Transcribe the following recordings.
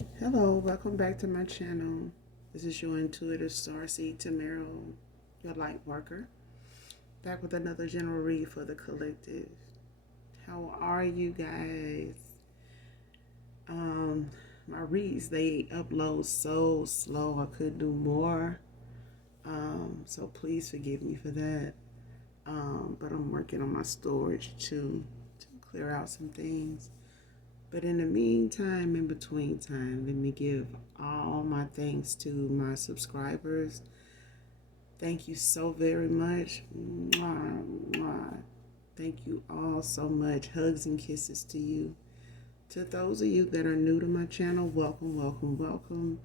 Hello, welcome back to my channel. This is your intuitive starseed Tamaro, your light worker, back with another general read for the collective. How are you guys? My reads, they upload so slow. I could do more. So please forgive me for that. But I'm working on my storage too to clear out some things. But in the meantime, in between time, let me give all my thanks to my subscribers. Thank you so very much. Mwah, mwah. Thank you all so much. Hugs and kisses to you. To those of you that are new to my channel, welcome, welcome, welcome.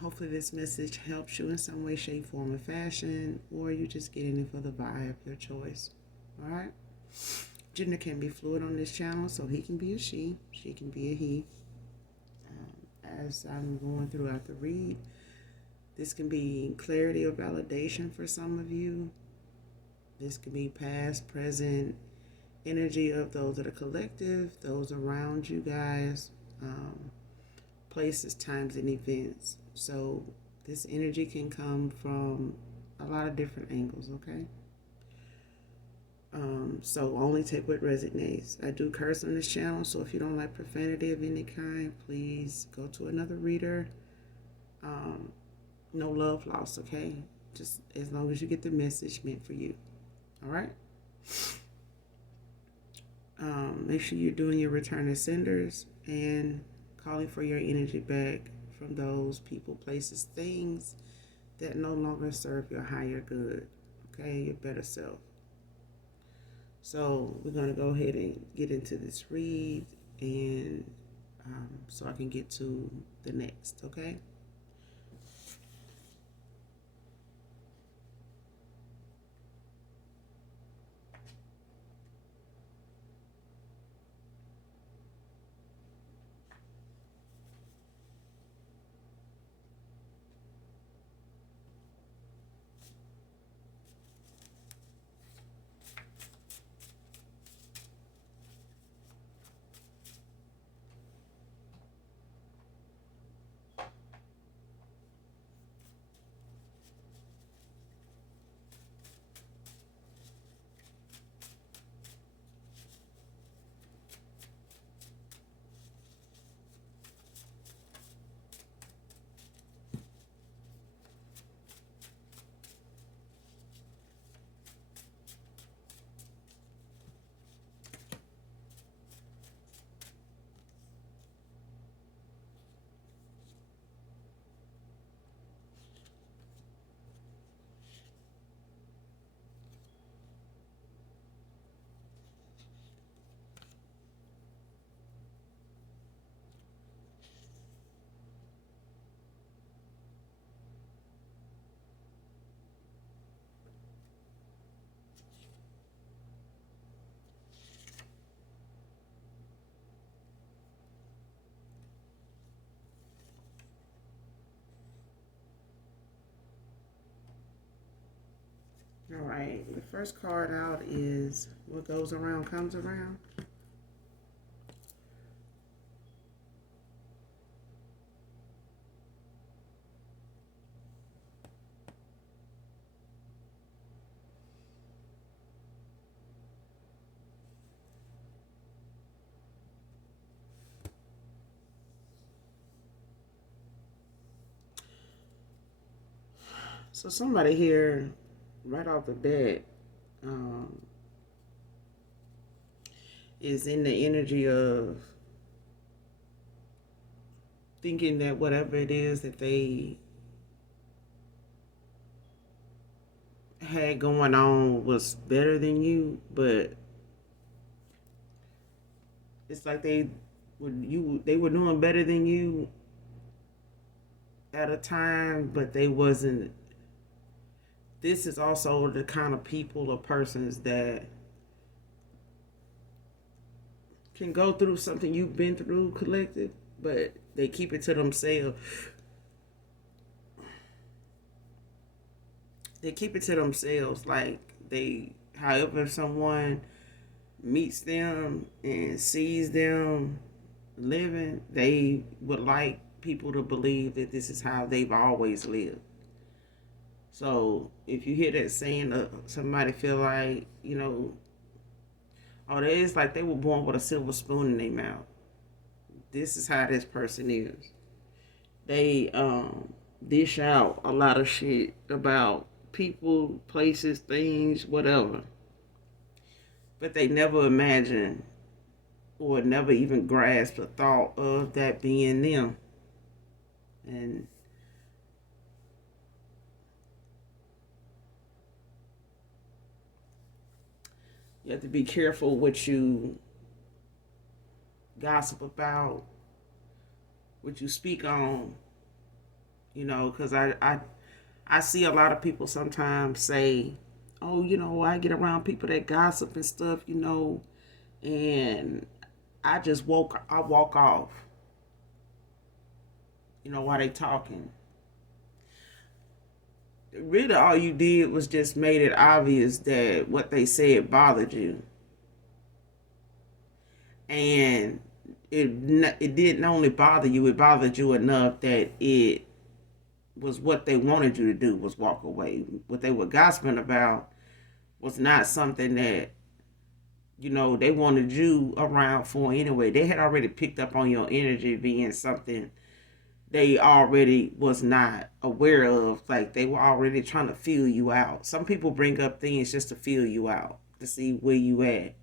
Hopefully this message helps you in some way, shape, form, or fashion, or you're just getting it for the vibe, your choice. All right? Gender can be fluid on this channel, so he can be a she can be a he. As I'm going throughout the read, this can be clarity or validation for some of you. This can be past, present, energy of those that are collective, those around you guys, places, times, and events. So this energy can come from a lot of different angles, okay? So only take what resonates. I do curse on this channel, so if you don't like profanity of any kind, please go to another reader. No love lost, okay? Just as long as you get the message meant for you. All right? Make sure you're doing your return of senders and calling for your energy back from those people, places, things that no longer serve your higher good, okay? Your better self. So we're going to go ahead and get into this read, and so I can get to the next, okay? All right, the first card out is what goes around comes around. So somebody here, right off the bat, um, is in the energy of thinking that whatever it is that they had going on was better than you, but it's like they were doing better than you at a time, but they wasn't. This is also the kind of people or persons that can go through something you've been through, collective, but they keep it to themselves. They keep it to themselves. Like however someone meets them and sees them, living, they would like people to believe that this is how they've always lived. So if you hear that saying, somebody feel like, oh, they is like they were born with a silver spoon in their mouth. This is how this person is. They dish out a lot of shit about people, places, things, whatever. But they never imagine or never even grasp the thought of that being them. And you have to be careful what you gossip about, what you speak on, because I see a lot of people sometimes say, oh, I get around people that gossip and stuff, and I walk off, while they talking. Really, all you did was just made it obvious that what they said bothered you. And it didn't only bother you, it bothered you enough that it was what they wanted you to do was walk away. What they were gossiping about was not something that they wanted you around for anyway. They had already picked up on your energy being something they already was not aware of. Like they were already trying to feel you out. Some people bring up things just to feel you out, to see where you at,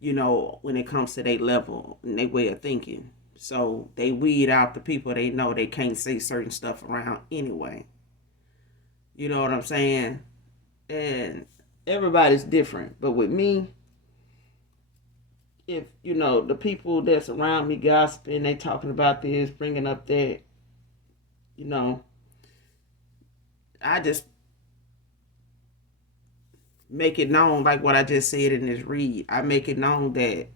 when it comes to their level and their way of thinking. So they weed out the people they know they can't say certain stuff around anyway. You know what I'm saying? And everybody's different. But with me, if, the people that's around me gossiping, they talking about this, bringing up that, you know, I just make it known, like what I just said in this read. I make it known that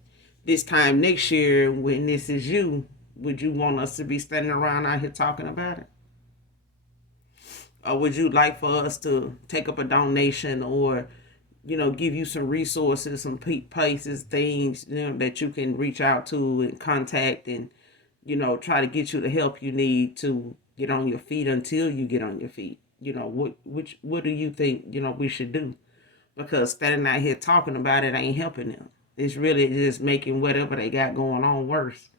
this time next year, when this is you, would you want us to be standing around out here talking about it? Or would you like for us to take up a donation or, give you some resources, some places, things, that you can reach out to and contact and, try to get you the help you need to get on your feet until you get on your feet? What do you think, we should do? Because standing out here talking about it ain't helping them. It's really just making whatever they got going on worse.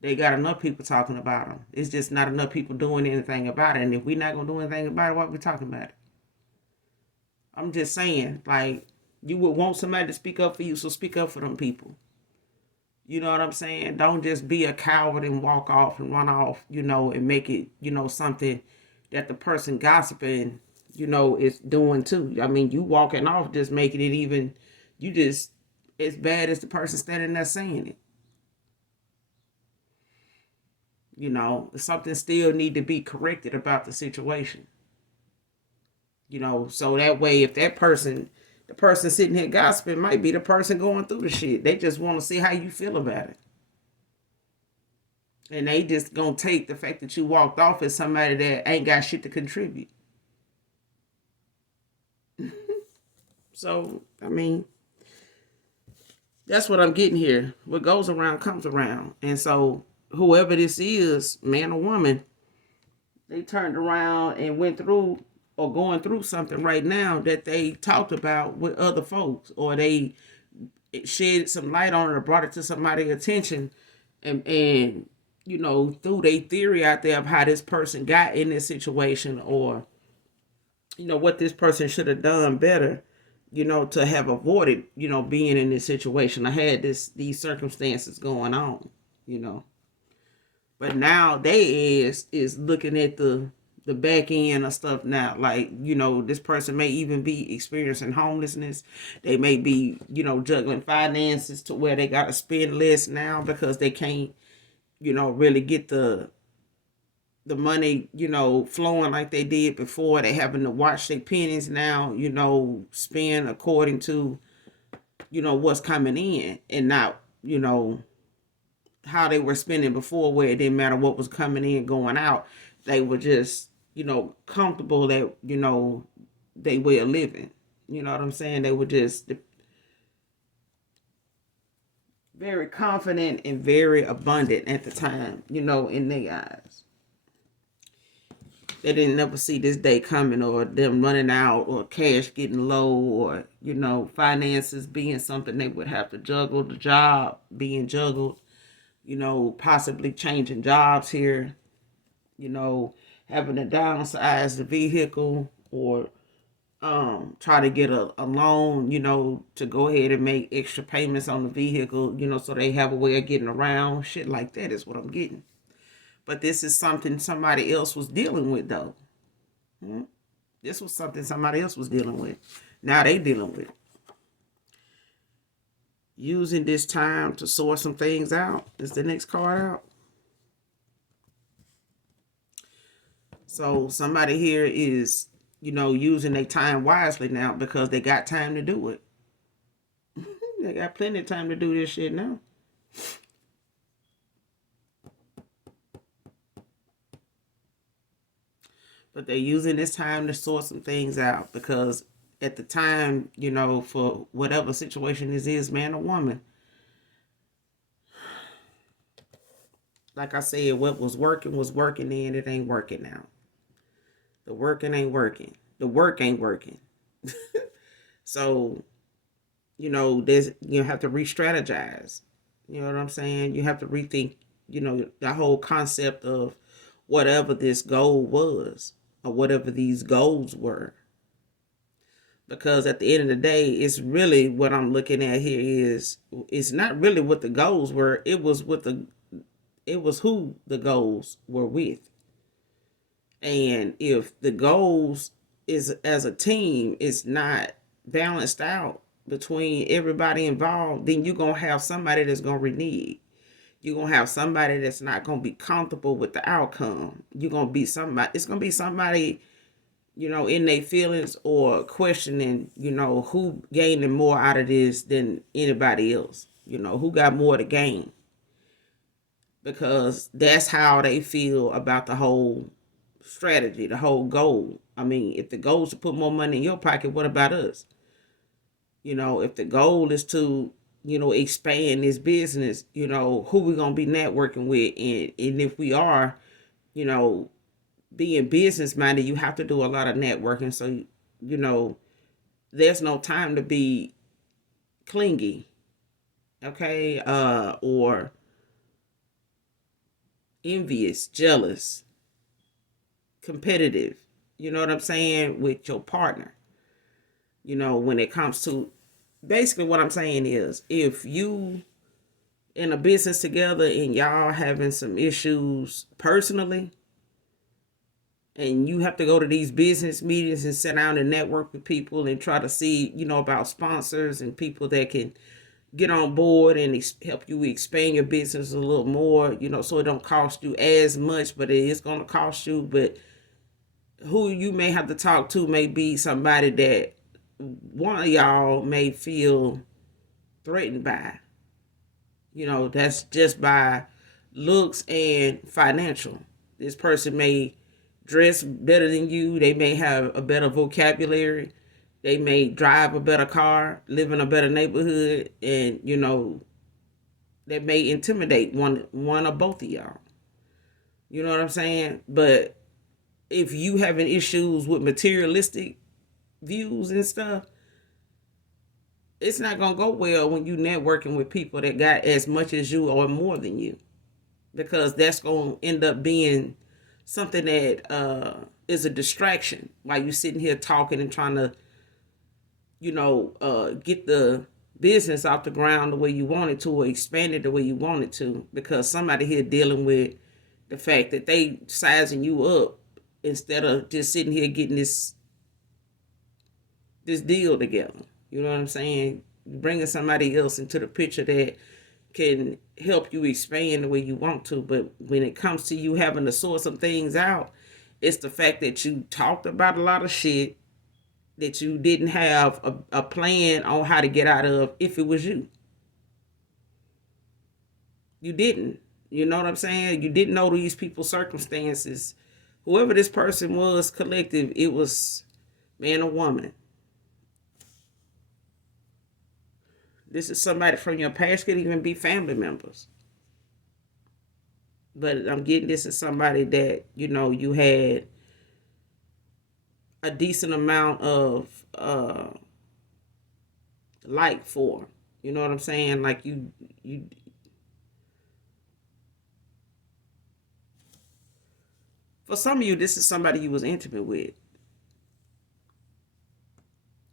They got enough people talking about them. It's just not enough people doing anything about it. And if we're not going to do anything about it, why are we talking about it? I'm just saying, like, you would want somebody to speak up for you, so speak up for them people. You know what I'm saying? Don't just be a coward and walk off and run off, and make it, something that the person gossiping, is doing too. I mean, you walking off just making it even, you just as bad as the person standing there saying it. Something still need to be corrected about the situation. So that way, if the person sitting here gossiping might be the person going through the shit. They just want to see how you feel about it. And they just gonna take the fact that you walked off as somebody that ain't got shit to contribute. So, I mean, that's what I'm getting here. What goes around comes around. And so, whoever this is, man or woman, they turned around and went through or going through something right now that they talked about with other folks, or they shed some light on it or brought it to somebody's attention, and threw their theory out there of how this person got in this situation, or what this person should have done better, to have avoided, being in this situation. I had these circumstances going on, but now they is looking at the back end of stuff now. Like, this person may even be experiencing homelessness. They may be, juggling finances to where they got to spend less now because they can't, really get the money, flowing like they did before. They having to watch their pennies now, spend according to, what's coming in, and not, how they were spending before, where it didn't matter what was coming in, going out. They were just, comfortable that, they way of living. You know what I'm saying? They were just very confident and very abundant at the time, in their eyes. They didn't never see this day coming, or them running out, or cash getting low, or, finances being something they would have to juggle, the job being juggled, possibly changing jobs here, having to downsize the vehicle, or try to get a loan, to go ahead and make extra payments on the vehicle, so they have a way of getting around. Shit like that is what I'm getting. But this is something somebody else was dealing with, though. This was something somebody else was dealing with. Now they dealing with it. Using this time to sort some things out is the next card out. So somebody here is, using their time wisely now because they got time to do it. They got plenty of time to do this shit now. But they're using this time to sort some things out because at the time, for whatever situation this is, man or woman, like I said, what was working then, it ain't working now. The working ain't working. The work ain't working. So, there's you have to re-strategize. You know what I'm saying? You have to rethink, the whole concept of whatever this goal was or whatever these goals were. Because at the end of the day, it's really what I'm looking at here is it's not really what the goals were. It was who the goals were with. And if the goals is as a team is not balanced out between everybody involved, then you're going to have somebody that's going to renege. You're going to have somebody that's not going to be comfortable with the outcome. You're going to be somebody, it's going to be somebody, in their feelings or questioning, who gaining more out of this than anybody else, who got more to gain. Because that's how they feel about the whole strategy, the whole goal. I mean, if the goal is to put more money in your pocket, what about us? If the goal is to, expand this business, who we gonna be networking with, and if we are, being business minded, you have to do a lot of networking. So, there's no time to be clingy, okay, or envious, jealous, competitive. You know what I'm saying, with your partner. When it comes to, basically what I'm saying is, if you in a business together and y'all having some issues personally, and you have to go to these business meetings and sit down and network with people and try to see, about sponsors and people that can get on board and help you expand your business a little more, so it don't cost you as much, but it is going to cost you. But who you may have to talk to may be somebody that one of y'all may feel threatened by. That's just by looks and financial. This person may dress better than you. They may have a better vocabulary. They may drive a better car, live in a better neighborhood, and, they may intimidate one or both of y'all. You know what I'm saying? But if you having issues with materialistic views and stuff, it's not going to go well when you networking with people that got as much as you or more than you, because that's going to end up being something that is a distraction while you sitting here talking and trying to, get the business off the ground the way you want it to, or expand it the way you want it to, because somebody here dealing with the fact that they sizing you up instead of just sitting here getting this deal together. You know what I'm saying? Bringing somebody else into the picture that can help you expand the way you want to. But when it comes to you having to sort some things out, it's the fact that you talked about a lot of shit that you didn't have a plan on how to get out of if it was you. You didn't. You know what I'm saying? You didn't know these people's circumstances. Whoever this person was, collective, it was man or woman. This is somebody from your past, could even be family members. But I'm getting this as somebody that, you had a decent amount of like for. You know what I'm saying? Like you for some of you, this is somebody you was intimate with.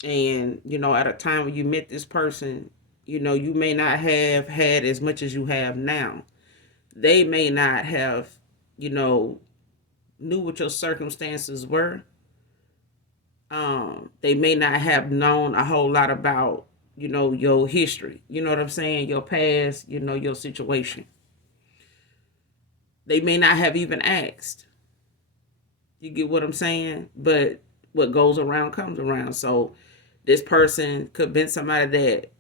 And, at a time when you met this person, you may not have had as much as you have now. They may not have, knew what your circumstances were. They may not have known a whole lot about, your history. You know what I'm saying? Your past, your situation. They may not have even asked. You get what I'm saying? But what goes around comes around. So this person could have been somebody that,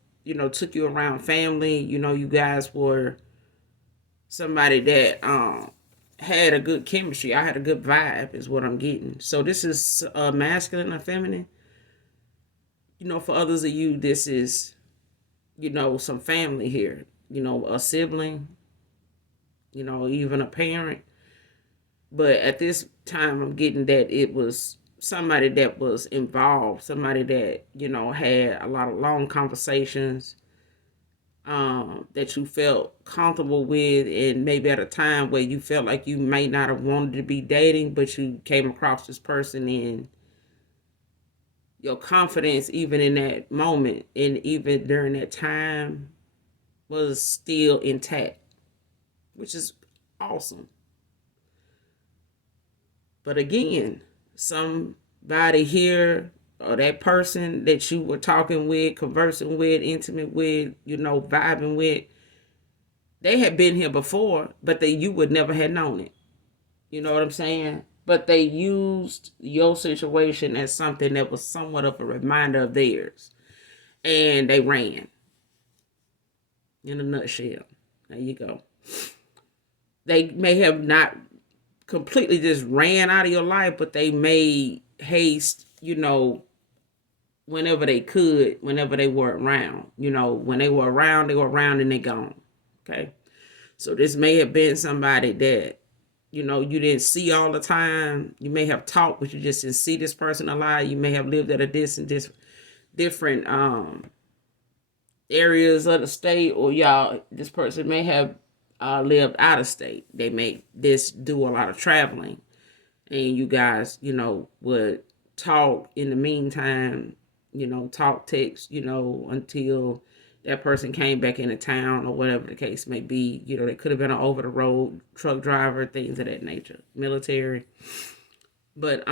took you around family. You guys were somebody that had a good chemistry. I had a good vibe is what I'm getting. So this is masculine or feminine. For others of you, this is, some family here. A sibling, even a parent. But at this time, I'm getting that it was somebody that was involved, somebody that, had a lot of long conversations that you felt comfortable with, and maybe at a time where you felt like you may not have wanted to be dating, but you came across this person and your confidence, even in that moment and even during that time, was still intact, which is awesome. But again, somebody here or that person that you were talking with, conversing with, intimate with, vibing with, they had been here before, but you would never have known it. You know what I'm saying? But they used your situation as something that was somewhat of a reminder of theirs. And they ran. In a nutshell. There you go. They may have not completely just ran out of your life, but they made haste, whenever they could, whenever they were around. When they were around and they're gone. Okay? So this may have been somebody that, you didn't see all the time. You may have talked, but you just didn't see this person alive. You may have lived at a distance, different areas of the state, or this person may have lived out of state. They may do a lot of traveling, and you guys, would talk in the meantime, talk, text, until that person came back into town or whatever the case may be. They could have been an over the road truck driver, things of that nature, military. But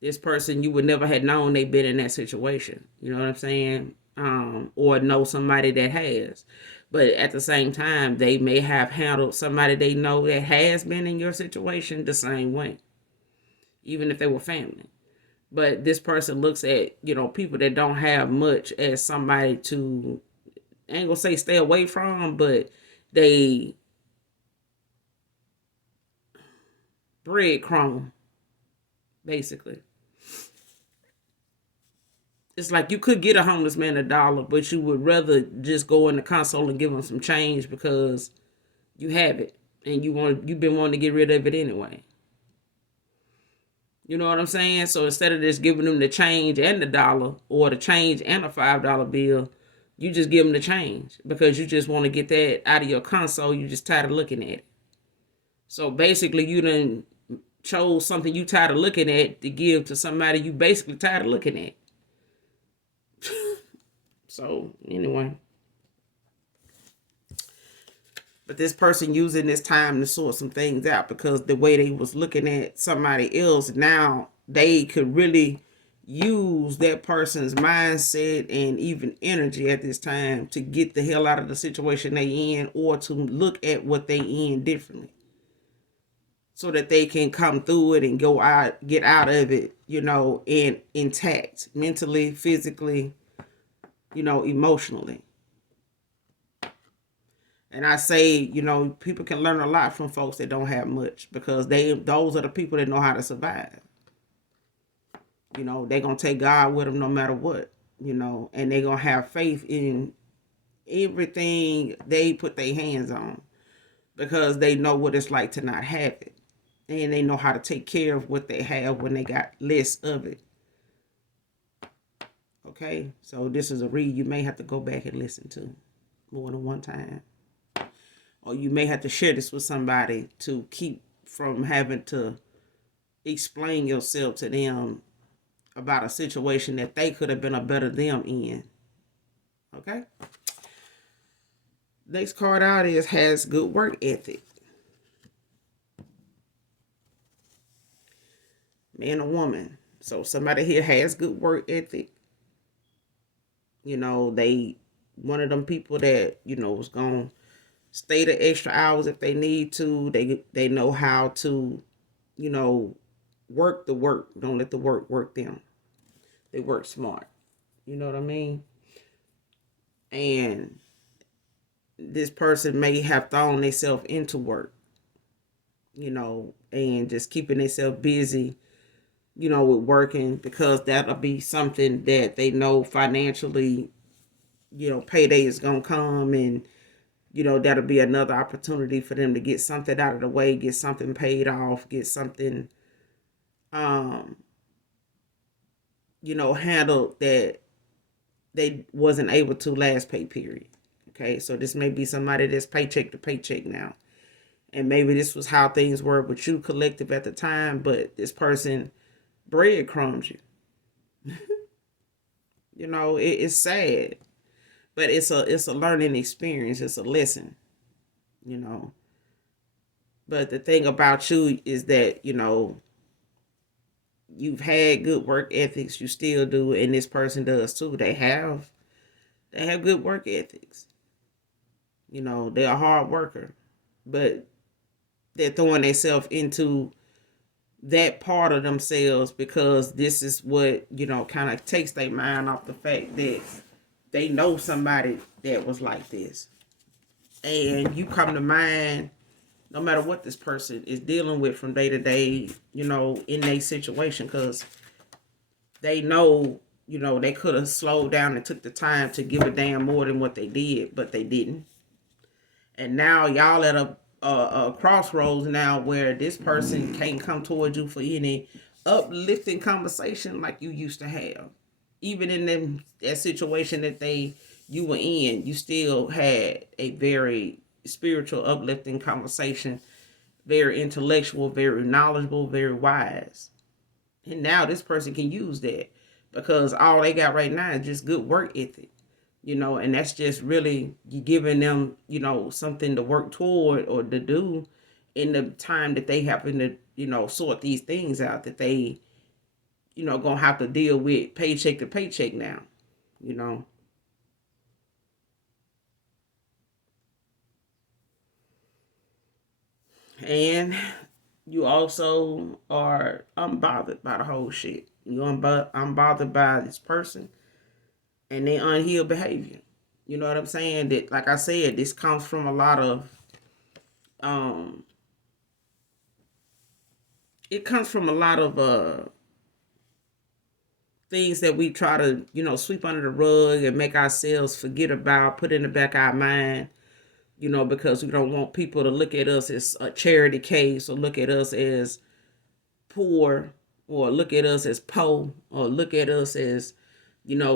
this person, you would never have known they've been in that situation. You know what I'm saying? Or know somebody that has. But at the same time, they may have handled somebody they know that has been in your situation the same way, even if they were family. But this person looks at, people that don't have much as somebody to, I ain't gonna say stay away from, but they breadcrumb, basically. It's like you could get a homeless man $1, but you would rather just go in the console and give him some change because you have it and you've been wanting to get rid of it anyway. You know what I'm saying? So instead of just giving them the change and the dollar, or the change and a $5 bill, you just give them the change because you just want to get that out of your console. You just tired of looking at it. So basically, you done chose something you tired of looking at to give to somebody you basically tired of looking at. So anyway, but this person using this time to sort some things out, because the way they was looking at somebody else, now they could really use that person's mindset and even energy at this time to get the hell out of the situation they in, or to look at what they in differently, so that they can come through it and get out of it, and intact mentally, physically, emotionally. And I say, people can learn a lot from folks that don't have much, because those are the people that know how to survive. They're going to take God with them no matter what. and they're going to have faith in everything they put their hands on because they know what it's like to not have it. And they know how to take care of what they have when they got less of it. Okay, so this is a read you may have to go back and listen to more than one time. Or you may have to share this with somebody to keep from having to explain yourself to them about a situation that they could have been a better them in. Okay? Next card out is has good work ethic. Man or woman. So somebody here has good work ethic. They one of them people that, is gonna stay the extra hours if they need to. They know how to, work the work. Don't let the work them. They work smart. You know what I mean? And this person may have thrown themselves into work, and just keeping themselves busy, with working because that'll be something that they know financially, payday is going to come, and, that'll be another opportunity for them to get something out of the way, get something paid off, get something, handled that they wasn't able to last pay period. Okay, so this may be somebody that's paycheck to paycheck now. And maybe this was how things were with you collective at the time, but this person breadcrumbs you. It's sad, but it's a learning experience. It's a lesson, But the thing about you is that, you've had good work ethics. You still do, and this person does too. They have good work ethics. They're a hard worker, but they're throwing themselves into that part of themselves because this is what, kind of takes their mind off the fact that they know somebody that was like this. And you come to mind no matter what this person is dealing with from day to day, in their situation, because they know, they could have slowed down and took the time to give a damn more than what they did, but they didn't. And now y'all at a crossroads now where this person can't come towards you for any uplifting conversation like you used to have. Even in that situation that you were in, you still had a very spiritual, uplifting conversation, very intellectual, very knowledgeable, very wise. And now this person can use that because all they got right now is just good work ethic. And that's just really you giving them, something to work toward or to do in the time that they happen to, sort these things out that they, gonna have to deal with paycheck to paycheck now, And you also are unbothered by the whole shit. I'm bothered by this person and their unhealed behavior. You know what I'm saying? That, like I said, this comes from a lot of, um, it comes from a lot of things that we try to, sweep under the rug and make ourselves forget about, put in the back of our mind, because we don't want people to look at us as a charity case or look at us as poor or look at us as poor or look at us as,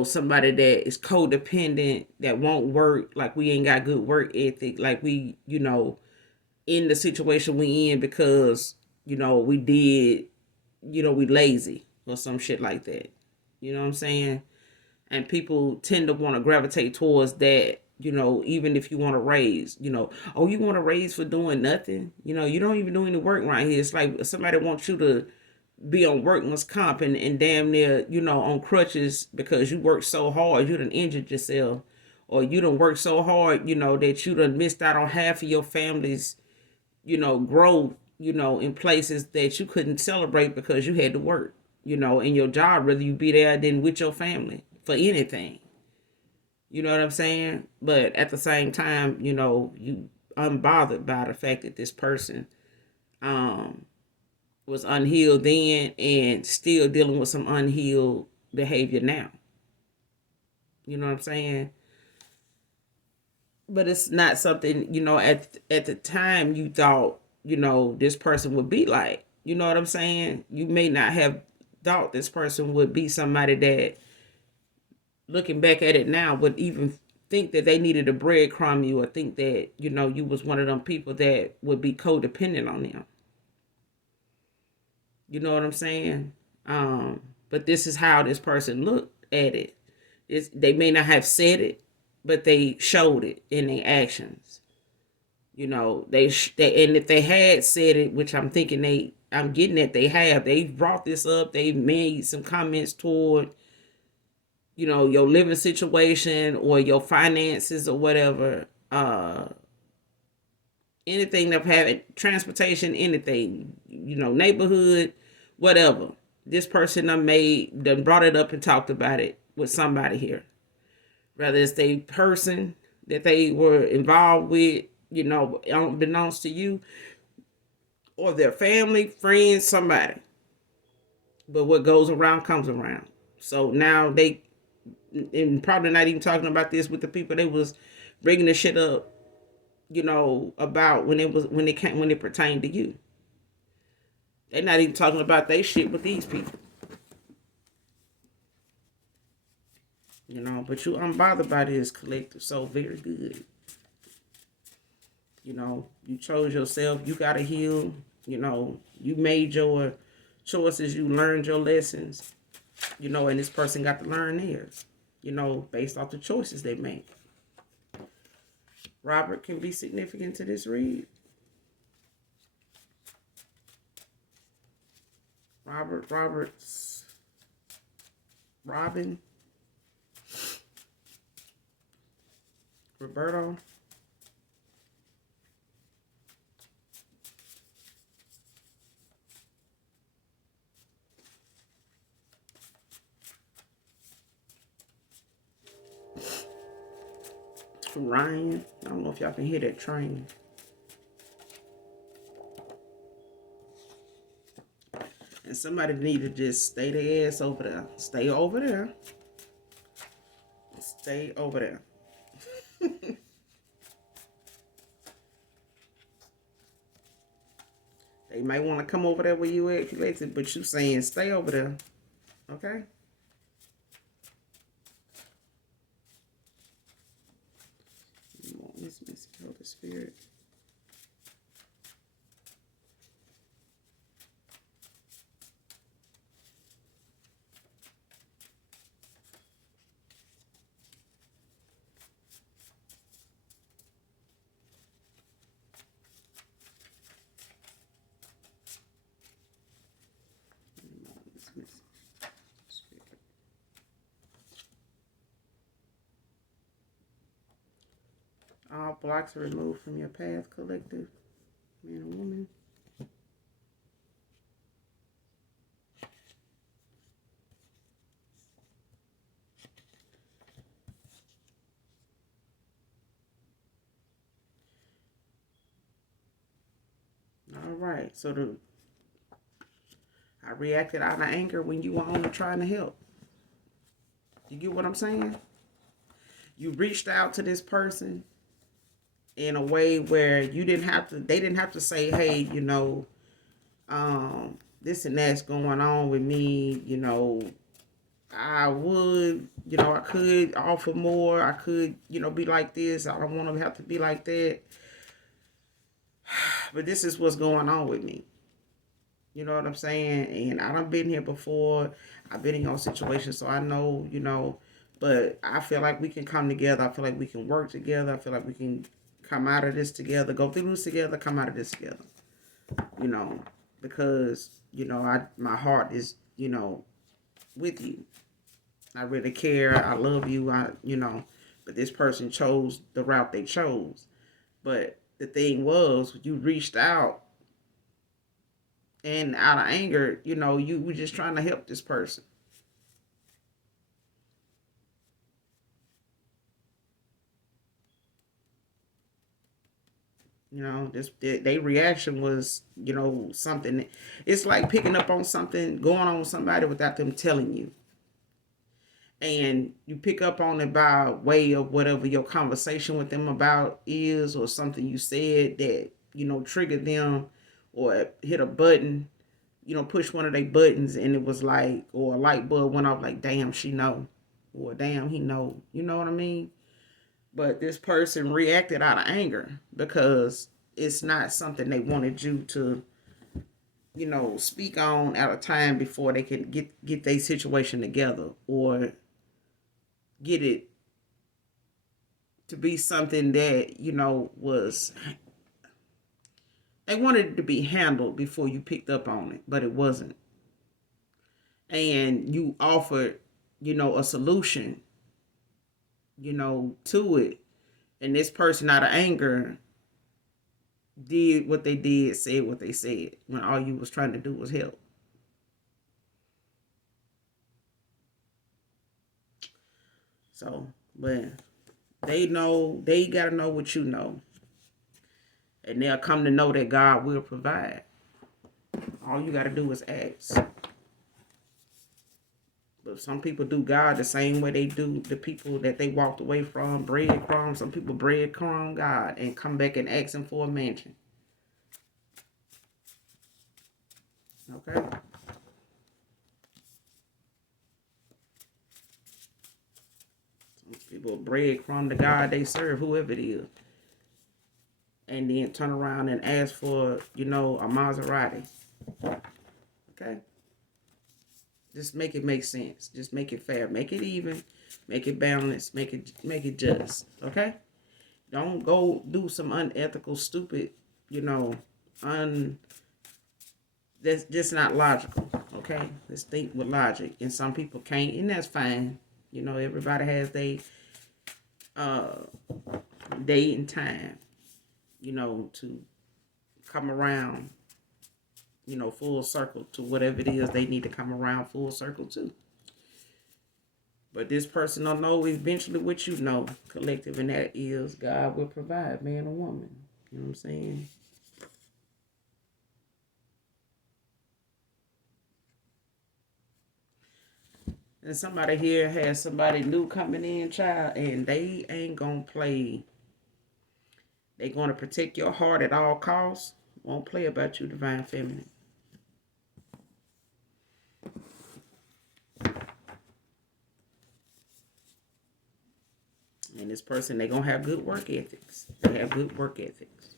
somebody that is codependent, that won't work, like we ain't got good work ethic, like we, in the situation we in because, we did, we lazy or some shit like that. You know what I'm saying? And people tend to want to gravitate towards that, even if you want to raise, oh, you want to raise for doing nothing? You don't even do any work right here. It's like somebody wants you to be on workman's comp and damn near, on crutches because you worked so hard, you done injured yourself. Or you done worked so hard, that you done missed out on half of your family's, growth, in places that you couldn't celebrate because you had to work, in your job, whether you be there than with your family for anything. You know what I'm saying? But at the same time, you unbothered by the fact that this person was unhealed then and still dealing with some unhealed behavior now. You know what I'm saying? But it's not something, at the time you thought, this person would be like. You know what I'm saying? You may not have thought this person would be somebody that, looking back at it now, would even think that they needed a breadcrumb you, or think that, you was one of them people that would be codependent on them. You know what I'm saying? But this is how this person looked at it. They may not have said it, but they showed it in their actions. They and if they had said it, which I'm getting that they brought this up. They made some comments toward, your living situation or your finances or whatever. Anything that have transportation, anything, neighborhood, whatever. This person done brought it up and talked about it with somebody here. Whether it's the person that they were involved with, unbeknownst to you, or their family, friends, somebody. But what goes around comes around. So now and probably not even talking about this with the people they was bringing the shit up, about when it pertained to you. They're not even talking about they shit with these people. But you unbothered by this collective, so very good. You chose yourself. You got to heal. You made your choices. You learned your lessons. And this person got to learn theirs. Based off the choices they make. Robert can be significant to this read. Roberts, Robin, Roberto. Ryan. I don't know if y'all can hear that train. And somebody need to just stay their ass over there. Stay over there. Stay over there. They might want to come over there where you at if you exit, but you saying stay over there. Okay? Miss Holy Spirit. All blocks are removed from your path, collective, man and woman. All right, so I reacted out of anger when you were only trying to help. You get what I'm saying? You reached out to this person in a way where they didn't have to say, hey, this and that's going on with me, I would, I could offer more. I could, be like this. I don't want to have to be like that. But this is what's going on with me. You know what I'm saying? And I done been here before. I've been in your situation, so I know, but I feel like we can come together. I feel like we can work together. I feel like we can come out of this together, go through this together, come out of this together. Because, my heart is, with you. I really care. I love you. But this person chose the route they chose. But the thing was, you reached out and out of anger, you were just trying to help this person. Their reaction was, something. It's like picking up on something going on with somebody without them telling you. and you pick up on it by way of whatever your conversation with them about is, or something you said that, triggered them, or hit a button, push one of their buttons, and it was like, or a light bulb went off, like, damn, she know, or damn, he know, you know what I mean? But this person reacted out of anger because it's not something they wanted you to, speak on at a time before they can get their situation together, or get it to be something that, was, they wanted it to be handled before you picked up on it, but it wasn't. And you offered, a solution, to it. And this person out of anger did what they did, said what they said, when all you was trying to do was help. So, but they got to know what you know. And they'll come to know that God will provide. All you got to do is ask. But some people do God the same way they do the people that they walked away from, breadcrumbs. Some people breadcrumb God and come back and ask him for a mansion. Okay? Some people breadcrumb the God they serve, whoever it is, and then turn around and ask for, a Maserati. Okay? Just make it make sense. Just make it fair. Make it even. Make it balanced. Make it just. Okay? Don't go do some unethical, stupid, that's just not logical. Okay? Let's think with logic. And some people can't, and that's fine. Everybody has their date and time, to come around, full circle to whatever it is they need to come around full circle to. But this person don't know eventually what you know, collective, and that is God will provide, man or woman. You know what I'm saying? And somebody here has somebody new coming in, child, and they ain't gonna play. They gonna protect your heart at all costs. Won't play about you, divine feminine. And this person, they gonna have good work ethics. They have good work ethics.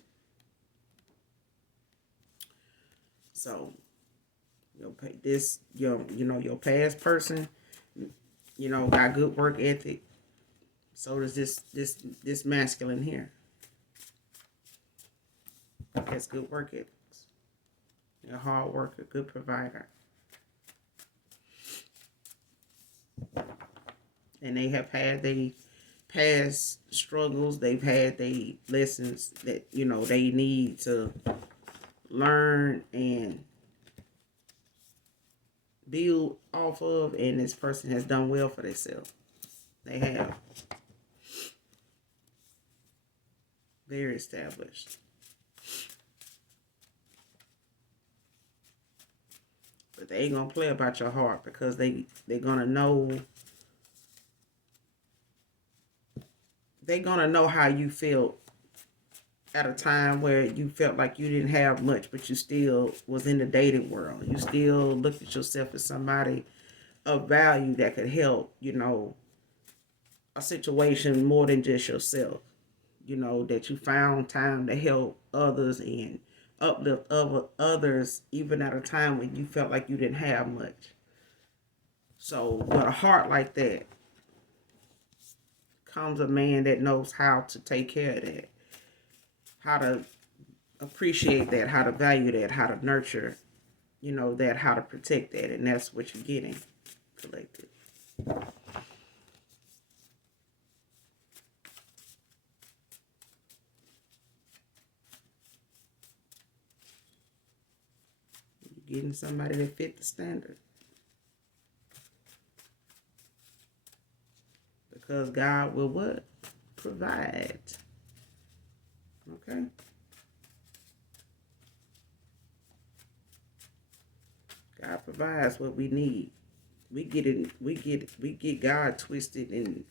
So, your past person, got good work ethic. So does this masculine here. Has good work ethics. They're a hard worker, good provider. And they have had their past struggles. They've had their lessons that, they need to learn and build off of. And this person has done well for themselves. They have. Very established. But they ain't gonna play about your heart, because they're gonna know. They're gonna know how you felt at a time where you felt like you didn't have much, but you still was in the dating world. You still looked at yourself as somebody of value that could help, a situation more than just yourself. That you found time to help others and uplift others, even at a time when you felt like you didn't have much. So with a heart like that comes a man that knows how to take care of that, how to appreciate that, how to value that, how to nurture, that, how to protect that. And that's what you're getting, collective. You're getting somebody that fit the standard. Because God will what? Provide. Okay? God provides what we need. we get God twisted and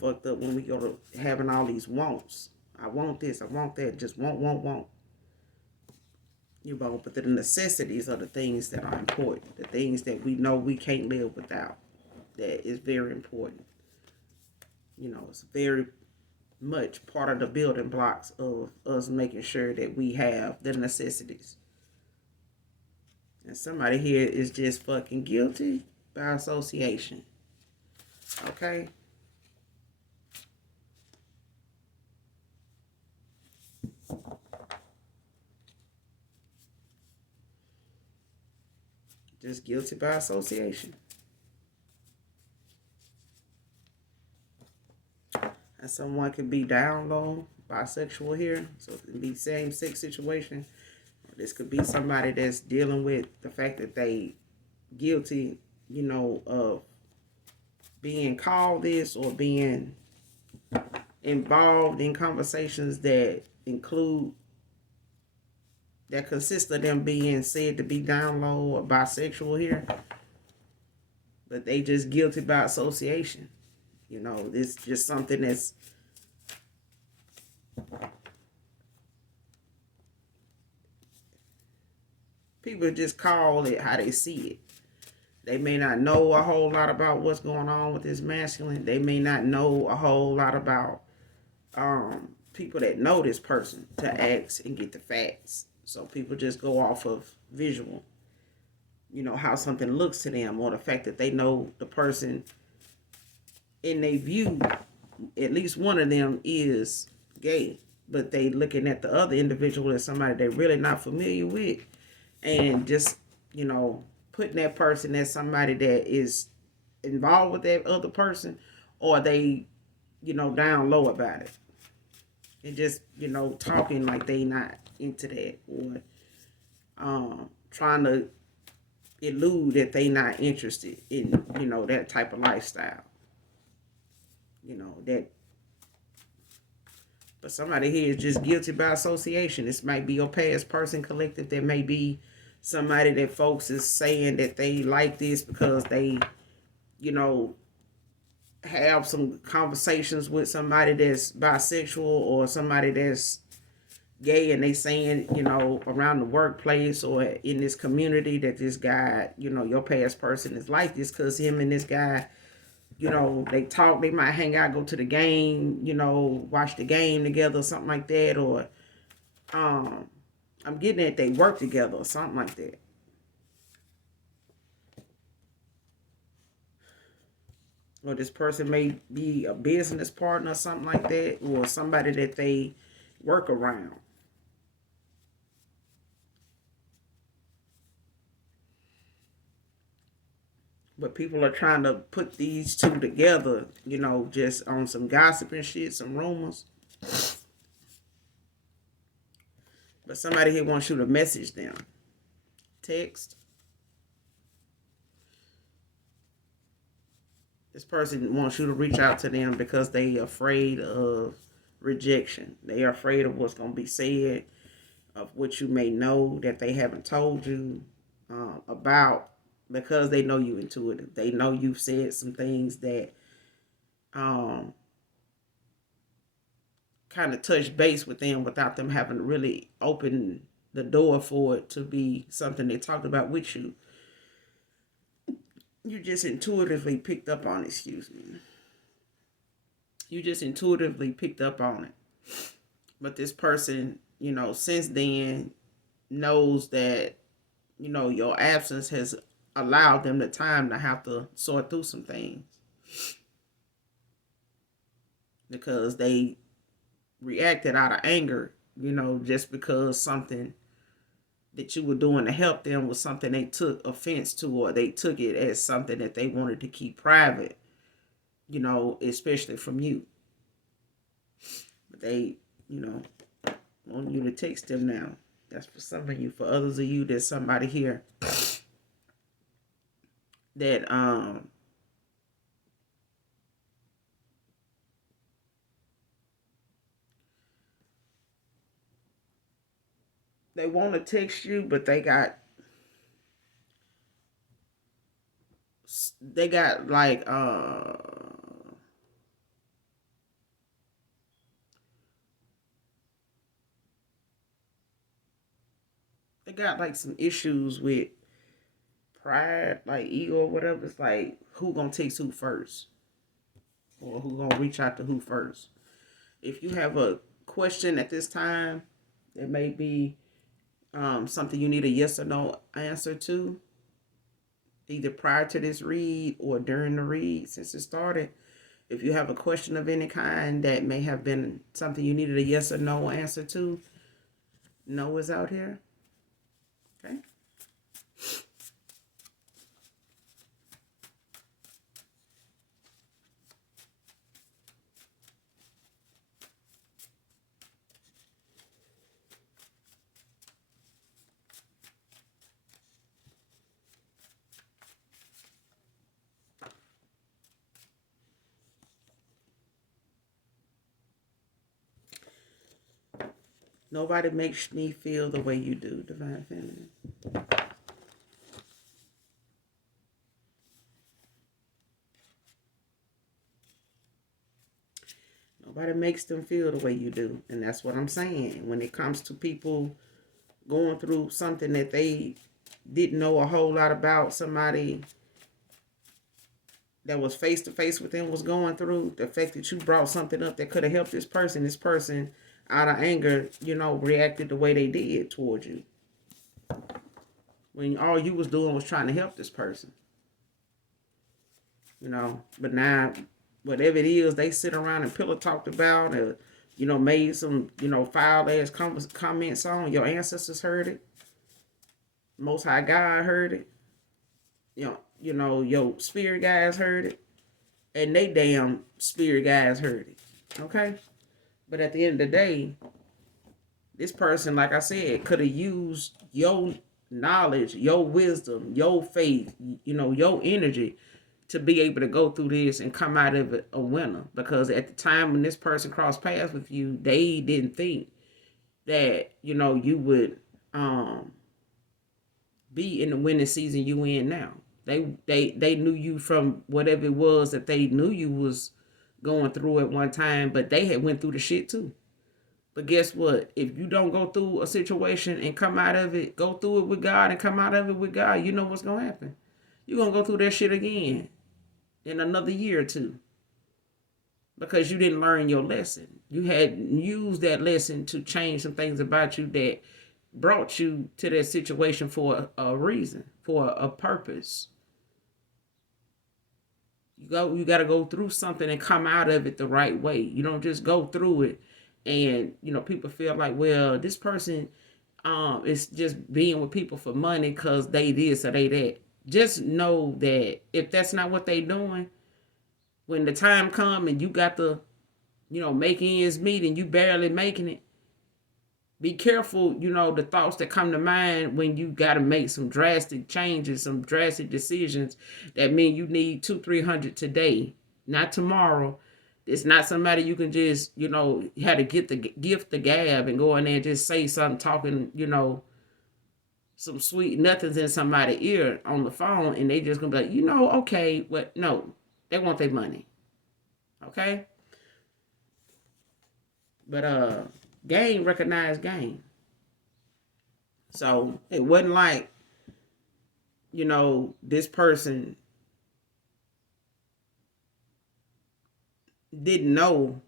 fucked up when we go to having all these wants. I want this, I want that, just want. But the necessities are the things that are important. The things that we know we can't live without. That is very important. It's very much part of the building blocks of us making sure that we have the necessities. And somebody here is just fucking guilty by association. Okay? Just guilty by association. And someone could be down low, bisexual here. So it could be same sex situation. Or this could be somebody that's dealing with the fact that they guilty, of being called this or being involved in conversations that consist of them being said to be down low or bisexual here. But they just guilty by association. This just something that's people just call it how they see it. They may not know a whole lot about what's going on with this masculine. They may not know a whole lot about people that know this person to ask and get the facts. So people just go off of visual, how something looks to them, or the fact that they know the person in their view, at least one of them is gay, but they looking at the other individual as somebody they're really not familiar with, and just putting that person as somebody that is involved with that other person, or they down low about it, and just talking like they not into that, or trying to elude that they not interested in that type of lifestyle. That. But somebody here is just guilty by association. This might be your past person collective. There may be somebody that folks is saying that they like this because they, have some conversations with somebody that's bisexual or somebody that's gay, and they saying, around the workplace or in this community that this guy, your past person is like this because him and this guy, they talk, they might hang out, go to the game, watch the game together, something like that, or I'm getting at they work together or something like that. Or this person may be a business partner or something like that, or somebody that they work around. But people are trying to put these two together, just on some gossip and shit, some rumors. But somebody here wants you to message them. Text. This person wants you to reach out to them because they are afraid of rejection. They are afraid of what's going to be said, of what you may know that they haven't told you about, because they know you intuitive. They know you've said some things that kind of touch base with them without them having to really open the door for it to be something they talked about with you. You just intuitively picked up on it, excuse me. You just intuitively picked up on it. But this person, since then knows that, your absence has allowed them the time to have to sort through some things. Because they reacted out of anger, just because something that you were doing to help them was something they took offense to, or they took it as something that they wanted to keep private, especially from you. But they, want you to text them now. That's for some of you. For others of you, there's somebody here that they want to text you, but they got they got like they got like some issues with pride, like ego or whatever. It's like who gonna text who first, or who gonna reach out to who first. If you have a question at this time, it may be something you need a yes or no answer to, either prior to this read or during the read since it started. If you have a question of any kind that may have been something you needed a yes or no answer to, no is out here. Okay. Nobody makes me feel the way you do, Divine Feminine. Nobody makes them feel the way you do. And that's what I'm saying. When it comes to people going through something that they didn't know a whole lot about, somebody that was face to face with them was going through, the fact that you brought something up that could have helped this person out of anger, reacted the way they did towards you. When all you was doing was trying to help this person. But now, whatever it is, they sit around and pillow talked about, or, made some, foul ass comments on. Your ancestors heard it. Most High God heard it. Your spirit guys heard it. And they damn spirit guys heard it. Okay? But at the end of the day, this person, like I said, could have used your knowledge, your wisdom, your faith, your energy to be able to go through this and come out of it a winner. Because at the time when this person crossed paths with you, they didn't think that, you would be in the winning season you in now. They knew you from whatever it was that they knew you was going through at one time, but they had went through the shit too. But guess what? If you don't go through a situation and come out of it, go through it with God and come out of it with God, you know what's going to happen. You're going to go through that shit again in another year or two. Because you didn't learn your lesson. You had used that lesson to change some things about you that brought you to that situation for a reason, for a purpose. You got to go through something and come out of it the right way. You don't just go through it and people feel like, well, this person is just being with people for money because they this or they that. Just know that if that's not what they doing, when the time come and you got to make ends meet and you barely making it, be careful, the thoughts that come to mind when you got to make some drastic changes, some drastic decisions that mean you need 200-300 today, not tomorrow. It's not somebody you can just, had to get the gift the gab and go in there and just say something, talking, some sweet nothings in somebody's ear on the phone, and they just gonna be like, okay, what? No, they want their money. Okay? But game recognized game. So it wasn't like, this person didn't know,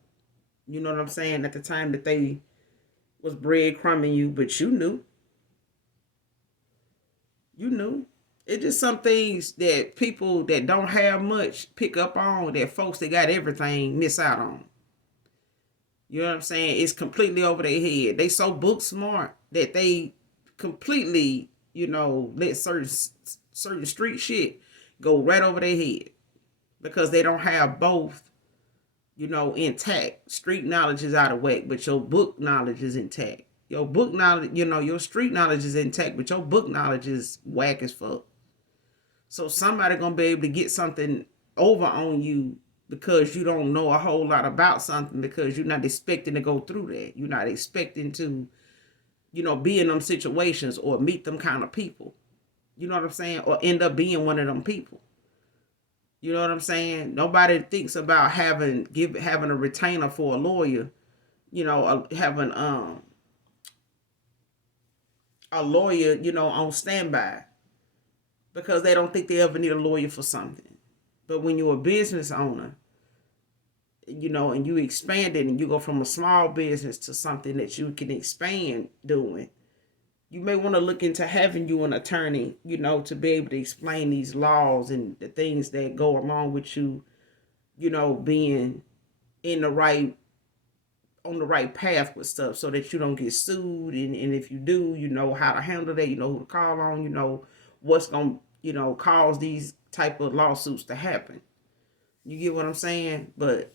you know what I'm saying, at the time that they was breadcrumbing you, but you knew. You knew. It's just some things that people that don't have much pick up on that folks that got everything miss out on. You know what I'm saying? It's completely over their head. They so book smart that they completely, let certain street shit go right over their head because they don't have both, intact. Street knowledge is out of whack, but your book knowledge is intact. Your book knowledge, your street knowledge is intact, but your book knowledge is whack as fuck. So somebody gonna be able to get something over on you because you don't know a whole lot about something, because you're not expecting to go through that. You're not expecting to, be in them situations or meet them kind of people. You know what I'm saying? Or end up being one of them people. You know what I'm saying? Nobody thinks about having a retainer for a lawyer. Having a lawyer, on standby, because they don't think they ever need a lawyer for something. But when you're a business owner, and you expand it and you go from a small business to something that you can expand doing, you may want to look into having you an attorney, to be able to explain these laws and the things that go along with you, being in the right on the right path with stuff, so that you don't get sued, and if you do, you know how to handle that, you know who to call on, what's gonna, cause these type of lawsuits to happen. You get what I'm saying? But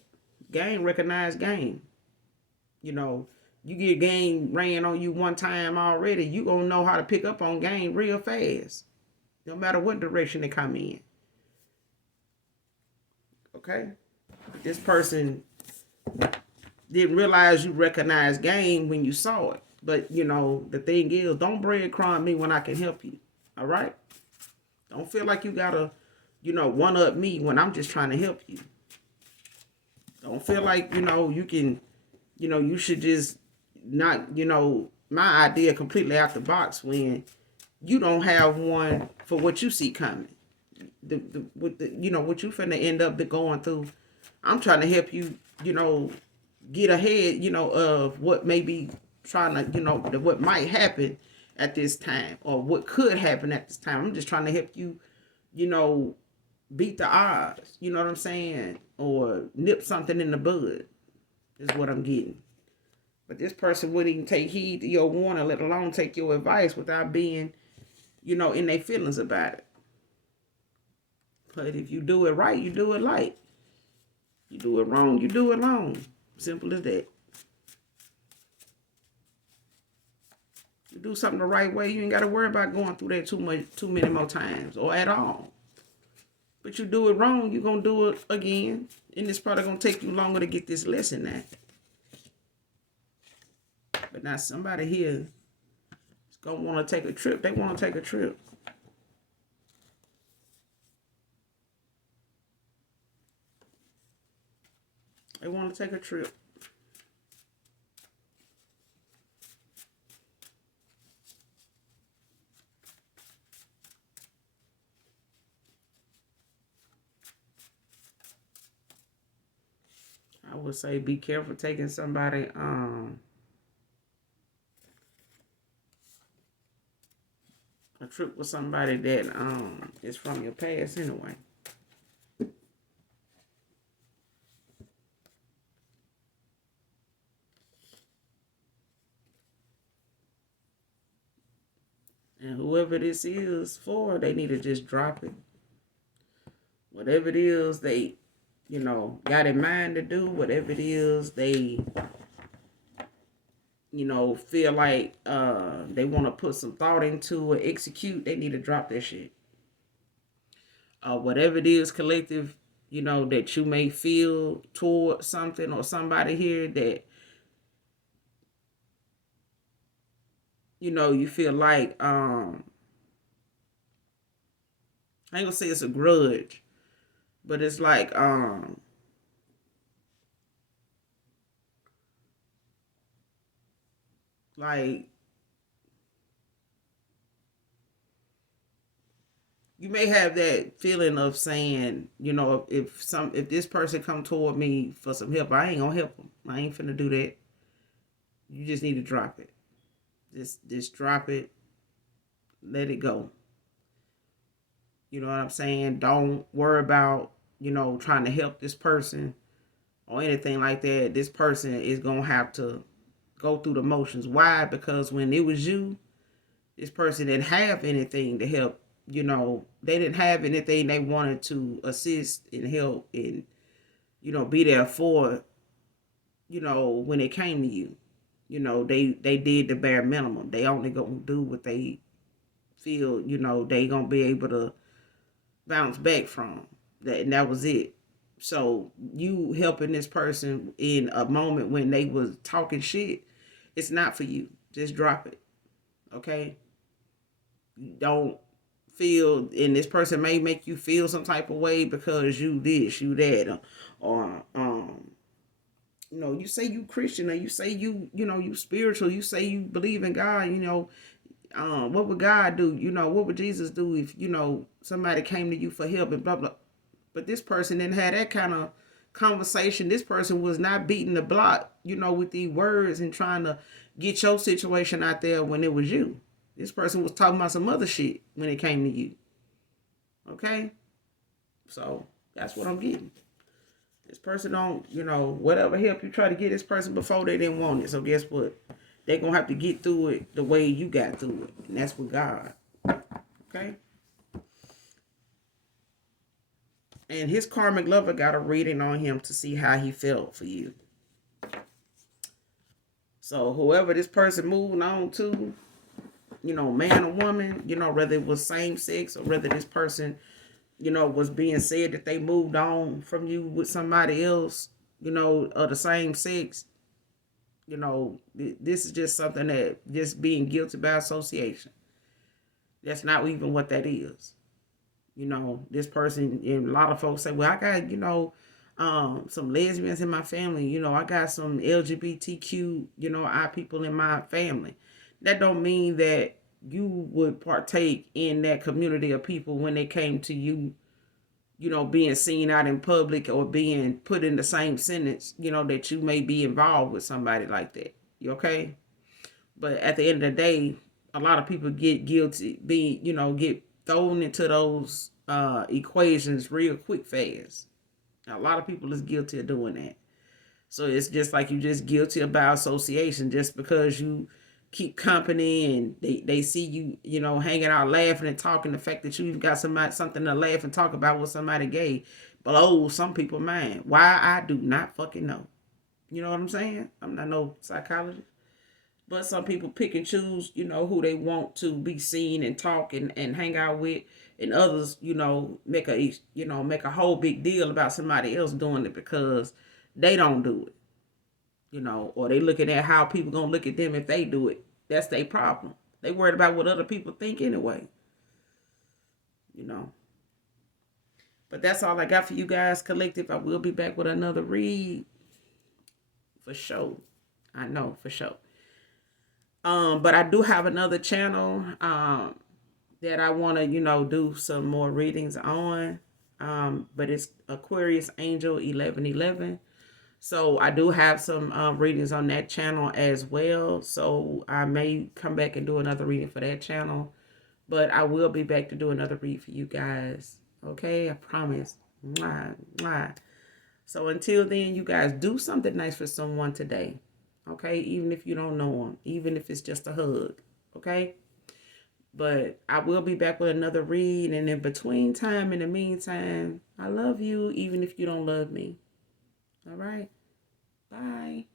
game recognized game. You know, you get game ran on you one time already, you gonna know how to pick up on game real fast, no matter what direction they come in. Okay? This person didn't realize you recognized game when you saw it. But, the thing is, don't breadcrumb me when I can help you. All right? Don't feel like you gotta, one up me when I'm just trying to help you. Don't feel like, you can, you should just not, my idea completely out the box when you don't have one for what you see coming. What you finna end up going through. I'm trying to help you, get ahead, of what may be trying to, what might happen at this time, or what could happen at this time. I'm just trying to help you, beat the odds, you know what I'm saying? Or nip something in the bud is what I'm getting. But this person wouldn't even take heed to your warning, let alone take your advice without being, in their feelings about it. But if you do it right, you do it right. You do it wrong, you do it wrong. Simple as that. You do something the right way, you ain't got to worry about going through that too many more times or at all. But you do it wrong, you're going to do it again. And it's probably going to take you longer to get this lesson now. But now somebody here is going to want to take a trip. They want to take a trip. They want to take a trip. I would say be careful taking somebody a trip with somebody that is from your past anyway. And whoever this is for, they need to just drop it. Whatever it is they, got in mind to do, whatever it is they, feel like they want to put some thought into or execute, they need to drop that shit. Whatever it is collective, that you may feel toward something or somebody here that, you feel like, I ain't gonna say it's a grudge, but it's like, you may have that feeling of saying, if this person come toward me for some help, I ain't gonna help them. I ain't finna do that. You just need to drop it. Just drop it. Let it go. You know what I'm saying? Don't worry about, trying to help this person or anything like that. This person is gonna have to go through the motions. Why? Because when it was you, this person didn't have anything to help. They didn't have anything they wanted to assist and help and, be there for, when it came to you. They did the bare minimum. They only gonna do what they feel, they gonna be able to bounce back from. And that was it. So you helping this person in a moment when they was talking shit, it's not for you. Just drop it. Okay? Don't feel, and this person may make you feel some type of way because you this, you that, or you say you Christian, or you say you spiritual, you say you believe in God, what would God do? What would Jesus do if, somebody came to you for help and blah, blah. But this person didn't have that kind of conversation. This person was not beating the block, with these words and trying to get your situation out there when it was you. This person was talking about some other shit when it came to you. Okay? So that's what I'm getting. This person don't, whatever help you try to get this person before, they didn't want it. So guess what? They're going to have to get through it the way you got through it. And that's with God. Okay? And his karmic lover got a reading on him to see how he felt for you. So whoever this person moving on to, man or woman, whether it was same sex or whether this person, was being said that they moved on from you with somebody else, of the same sex, this is just something that just being guilty by association. That's not even what that is. This person, and a lot of folks say, well, I got, some lesbians in my family. I got some LGBTQ, I people in my family. That don't mean that you would partake in that community of people when they came to you, being seen out in public or being put in the same sentence, that you may be involved with somebody like that. You okay? But at the end of the day, a lot of people get guilty, get thrown into those equations real quick fast. Now, a lot of people is guilty of doing that. So it's just like you just guilty about association just because you keep company and they see you, hanging out, laughing and talking. The fact that you've got something to laugh and talk about with somebody gay blows some people mind. Why? I do not fucking know. You know what I'm saying? I'm not no psychologist. But some people pick and choose, who they want to be seen and talk and hang out with. And others, make a whole big deal about somebody else doing it because they don't do it. Or they looking at how people gonna look at them if they do it. That's their problem. They worried about what other people think anyway. But that's all I got for you guys, collective. I will be back with another read. For sure. I know, for sure. But I do have another channel that I want to, do some more readings on. But it's Aquarius Angel 1111. So I do have some readings on that channel as well. So I may come back and do another reading for that channel. But I will be back to do another read for you guys. Okay, I promise. Mwah, mwah. So until then, you guys do something nice for someone today. Okay, even if you don't know them, even if it's just a hug. Okay, but I will be back with another read. And in between time, in the meantime, I love you even if you don't love me. All right, bye.